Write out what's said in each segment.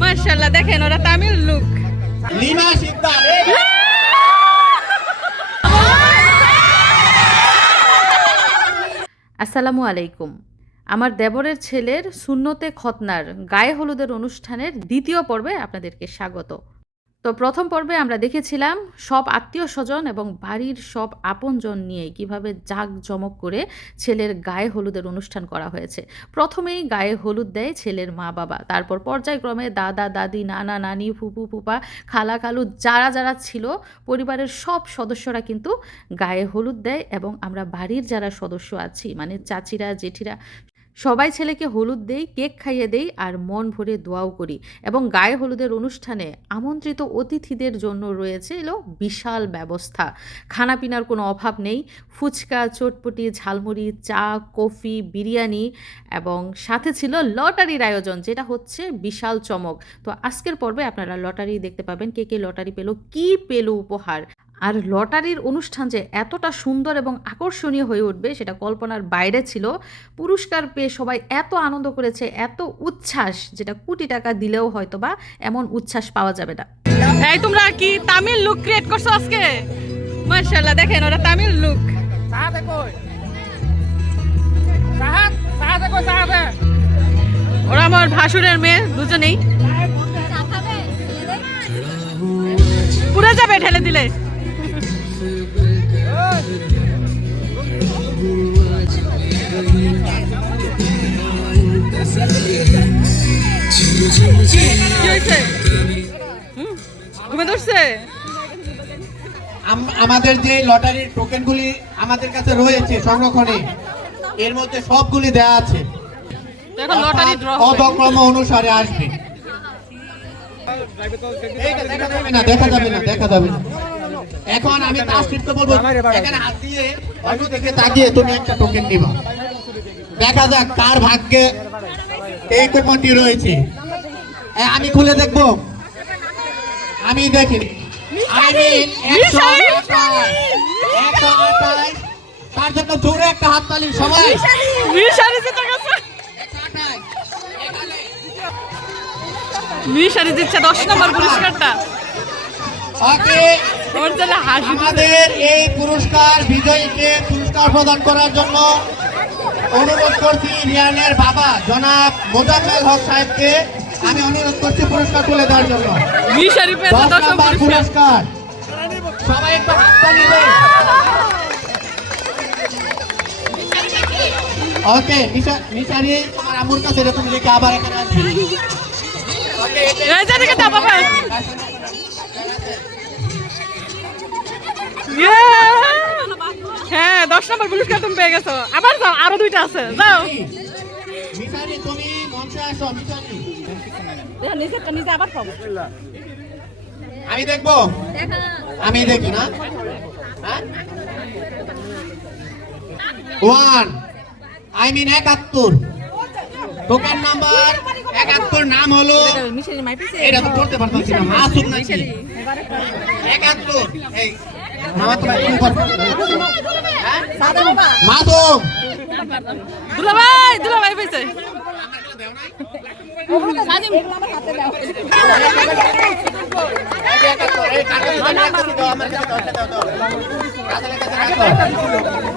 মাশাআল্লাহ দেখেন ওরা তামিল লুক। লিমা শিকদার আসসালামু আলাইকুম। আমার দেবরের ছেলের সুন্নতে খতনার গায়ে হলুদের অনুষ্ঠানের দ্বিতীয় পর্বে আপনাদেরকে স্বাগত। তো প্রথম পর্বে আমরা দেখেছিলাম সব আত্মীয় স্বজন এবং বাড়ির সব আপনজন নিয়ে কিভাবে জাঁকজমক করে ছেলের গায়ে হলুদের অনুষ্ঠান করা হয়েছে। প্রথমেই গায়ে হলুদ দেয় ছেলের মা বাবা, তারপর পর্যায়ক্রমে দাদা দাদি, নানা নানি, ফুপু ফুপা, খালা খালু যারা যারা ছিল পরিবারের সব সদস্যরা কিন্তু গায়ে হলুদ দেয় এবং আমরা বাড়ির যারা সদস্য আছি মানে চাচিরা জেঠিরা সবাই ছেলেকে হলুদ দেই, কেক খাইয়ে দেই আর মন ভরে দোয়াও করি। এবং গায়ে হলুদের অনুষ্ঠানে আমন্ত্রিত অতিথিদের জন্য রয়েছে এলো বিশাল ব্যবস্থা। খানাপিনার কোনো অভাব নেই। ফুচকা, চটপটি, ঝালমুড়ি, চা, কফি, বিরিয়ানি এবং সাথে ছিল লটারির আয়োজন, যেটা হচ্ছে বিশাল চমক। তো আজকের পর্বে আপনারা লটারি দেখতে পাবেন, কে কে লটারি পেল, কি পেল উপহার। আর লটারির অনুষ্ঠান যে এতটা সুন্দর এবং আকর্ষণীয় হয়ে উঠবে সেটা কল্পনার বাইরে ছিল। পুরস্কার পেয়ে সবাই এত আনন্দ করেছে, এত উচ্ছ্বাস, যেটা কোটি টাকা দিলেও হয়তো বা এমন উচ্ছ্বাস পাওয়া যাবে না। এই তোমরা কি তামিল লুক ক্রিয়েট করছো আজকে? মাশাআল্লাহ দেখেন ওরা তামিল লুক। ওরা আমার ভাসুরের মেয়ে দুজনেই। পুরো যাবে ঢেলে দিলে। আমাদের যে লটারির টোকেনগুলি আমাদের কাছে রয়েছে সংরক্ষণে, এর মধ্যে সবগুলি দেয়া আছে, পদক্রম অনুসারে আসবে। দেখা যাবে না। এখন আমি তাসকিনকে বলবো এখানে হাত দিয়ে অন্য দিকে তাকিয়ে তুমি একটা টোকেন নিবা। দেখা যাক কার ভাগ্যে এই কুপনটি রয়েছে। আমি খুলে দেখবো, আমি দেখি। তার জন্য জোরে একটা হাততালির সময়। মিশারি দিচ্ছে 10 নম্বর পুরস্কারটা। আমাদের এই পুরস্কার বিজয়ীকে পুরস্কার প্রদান করার জন্য অনুরোধ করছি রিয়ানের বাবা জনাব মোজাম্মেল হক সাহেবকে আমি অনুরোধ করছি পুরস্কার তুলে দেওয়ার জন্য। 10 নম্বর পুরস্কার। সবাই একটু হাততালি দেন। ওকে মিশারি আমার আম্মুর কাছে এরকম লিখে আবার এখানে আসবে। হ্যাঁ 10 নম্বর পুরস্কার তুমি পেয়ে গেছো। আবার যাও, আরো 2টা আছে, যাও। মিশারি তুমি মঞ্চে আসো। মিশারি নিজে আবার পাবো। আমি দেখবো, আমি দেখি না। 71 টোকেন নাম্বার 71 নাম হলো, এটা তো পড়তে পারতাছি না, মাসুম নাকি 71। এই মামা তোমার কি উপর মাসুম দুলাভাই পেয়েছে।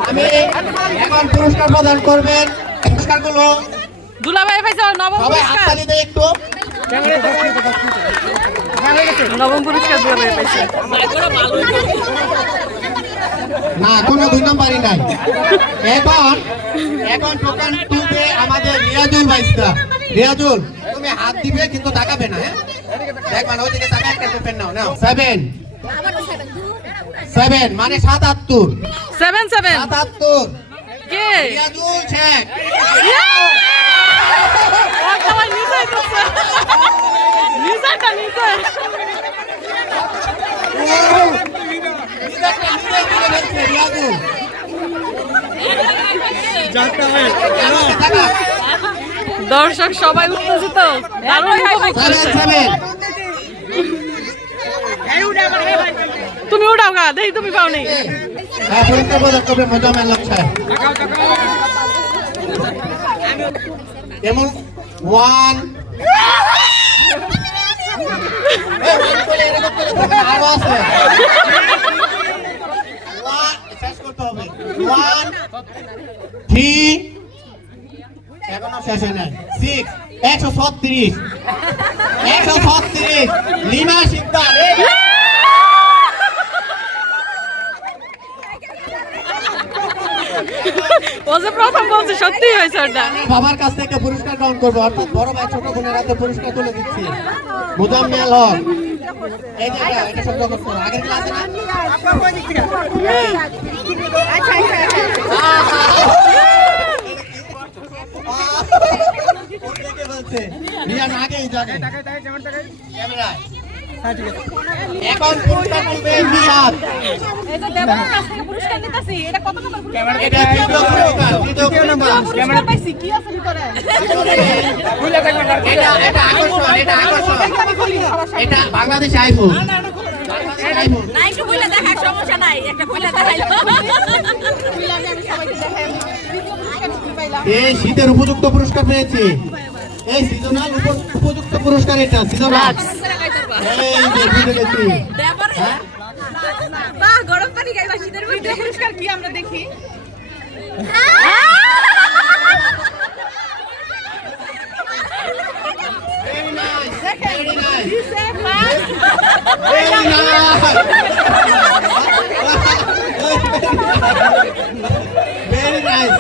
আমি এখন পুরস্কার প্রদান করবেন। পুরস্কারগুলো দুলাভাই পাইছে নবম পুরস্কার। একটু নবম পুরস্কার দুলাভাই পাইছে। না কোনো 2 নম্বরই নাই। এখন টোকেন তুলবে আমাদের রিয়াজুল ভাইস্তা। রিয়াজুল তুমি হাত দিবে কিন্তু তাকাবে না। দেখবা না ওইদিকে তাকা, একটা টোকেন নাও। 7 মানে 77। 77 কে? রিয়াজুল শেখ। দর্শক সবাই উত্তেজিত। তুমি উঠাও গা, দেখি তুমি পাও নেই। এবং ওয়ান আরো আছে শেষ করতে হবে ওয়ান থ্রি এখনো শেষ হয় নাই 6 136 লিমা শিকদার ও যে প্রথম বলছে সত্যি হয়েছে ওটা। বাবার কাছ থেকে পুরস্কার গ্রহণ করবো, অর্থাৎ বড় ভাই ছোট বোনের হাতে পুরস্কার তুলে দিচ্ছি। মোজাম্মেল হক, এই যে এটা শব্দ করছো আগের ক্লাসে না রিয়ান আগেই জানে ক্যামেরায়। এখন পুরস্কার পাবে মিয়াদ। এই যে দেবরের কাছ থেকে পুরস্কার নিতেছি, এটা কত নম্বর পুরস্কার? এটা দ্বিতীয় পুরস্কার, দ্বিতীয় নাম্বার। পুরস্কার পাইছি, কি আছে ভিতরে? এটা আকর্ষণ, এটা আকর্ষণ। এটা বাংলাদেশ আইফোন। বাংলাদেশ আইফোন। না, একটু খুলে দেখা, সমস্যা নাই, একটা খুলে দেখাইলো। খুলে আমি সবাইকে দেখাই। দ্বিতীয় পুরস্কার কি পাইলাম? এই শীতের উপযুক্ত পুরস্কার পেয়েছি। এই সিজনাল উপযুক্ত পুরস্কার এটা সিজনাল। এই যে বুঝে গেছি। দেবর বাহ, গরম পানি গাইবা শীতের মধ্যে। পুরস্কার কি আমরা দেখি? Very nice, very nice, দিছে first. very nice. Very nice.